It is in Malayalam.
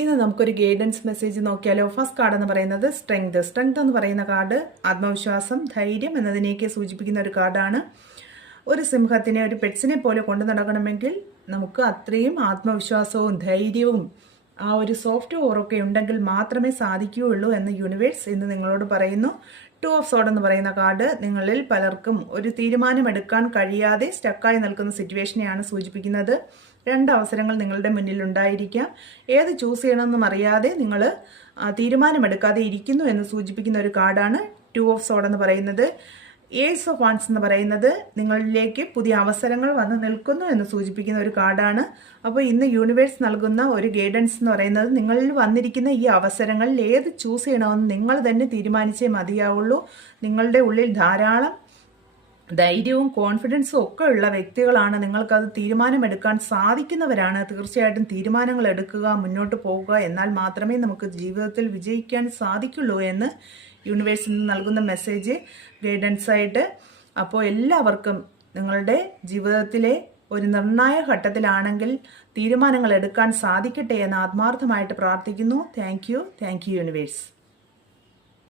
ഇന്ന് നമുക്കൊരു ഗൈഡൻസ് മെസ്സേജ് നോക്കിയാലോ. ഫസ്റ്റ് കാർഡ് എന്ന് പറയുന്നത് സ്ട്രെങ്ത്. സ്ട്രെങ്ത് എന്ന് പറയുന്ന കാർഡ് ആത്മവിശ്വാസം, ധൈര്യം എന്നതിനെയൊക്കെ സൂചിപ്പിക്കുന്ന ഒരു കാർഡാണ്. ഒരു സിംഹത്തിനെ, ഒരു പെറ്റ്സിനെ പോലെ കൊണ്ടു നടക്കണമെങ്കിൽ നമുക്ക് അത്രയും ആത്മവിശ്വാസവും ധൈര്യവും ആ ഒരു സോഫ്റ്റ് ഓറൊക്കെ ഉണ്ടെങ്കിൽ മാത്രമേ സാധിക്കുകയുള്ളൂ എന്ന് യൂണിവേഴ്സ് ഇന്ന് നിങ്ങളോട് പറയുന്നു. 2 ഓഫ് സോഡ് എന്ന് പറയുന്ന കാർഡ് നിങ്ങളിൽ പലർക്കും ഒരു തീരുമാനമെടുക്കാൻ കഴിയാതെ സ്റ്റക്കായി നിൽക്കുന്ന സിറ്റുവേഷനെയാണ് സൂചിപ്പിക്കുന്നത്. 2 അവസരങ്ങൾ നിങ്ങളുടെ മുന്നിൽ ഉണ്ടായിരിക്കാം. ഏത് ചൂസ് ചെയ്യണമെന്നും അറിയാതെ നിങ്ങൾ തീരുമാനമെടുക്കാതെ ഇരിക്കുന്നു എന്ന് സൂചിപ്പിക്കുന്ന ഒരു കാർഡാണ് 2 ഓഫ് സോഡ് എന്ന് പറയുന്നത്. ഏസ് ഓഫ് വാൻസ് എന്ന് പറയുന്നത് നിങ്ങളിലേക്ക് പുതിയ അവസരങ്ങൾ വന്ന് നിൽക്കുന്നു എന്ന് സൂചിപ്പിക്കുന്ന ഒരു കാർഡാണ്. അപ്പോൾ ഇന്ന് യൂണിവേഴ്സ് നൽകുന്ന ഒരു ഗൈഡൻസ് എന്ന് പറയുന്നത് നിങ്ങളിൽ വന്നിരിക്കുന്ന ഈ അവസരങ്ങളിൽ ഏത് ചൂസ് ചെയ്യണമെന്ന് നിങ്ങൾ തന്നെ തീരുമാനിച്ചേ മതിയാവുള്ളൂ. നിങ്ങളുടെ ഉള്ളിൽ ധാരാളം ധൈര്യവും കോൺഫിഡൻസും ഒക്കെ ഉള്ള വ്യക്തികളാണ്. നിങ്ങൾക്കത് തീരുമാനമെടുക്കാൻ സാധിക്കുന്നവരാണ്. തീർച്ചയായിട്ടും തീരുമാനങ്ങൾ എടുക്കുക, മുന്നോട്ട് പോകുക, എന്നാൽ മാത്രമേ നമുക്ക് ജീവിതത്തിൽ വിജയിക്കാൻ സാധിക്കുള്ളൂ എന്ന് യൂണിവേഴ്സിൽ നിന്ന് നൽകുന്ന മെസ്സേജ് ഗൈഡൻസ് ആയിട്ട്. അപ്പോൾ എല്ലാവർക്കും നിങ്ങളുടെ ജീവിതത്തിലെ ഒരു നിർണായക ഘട്ടത്തിലാണെങ്കിൽ തീരുമാനങ്ങൾ എടുക്കാൻ സാധിക്കട്ടെ എന്ന് ആത്മാർത്ഥമായിട്ട് പ്രാർത്ഥിക്കുന്നു. Thank you universe.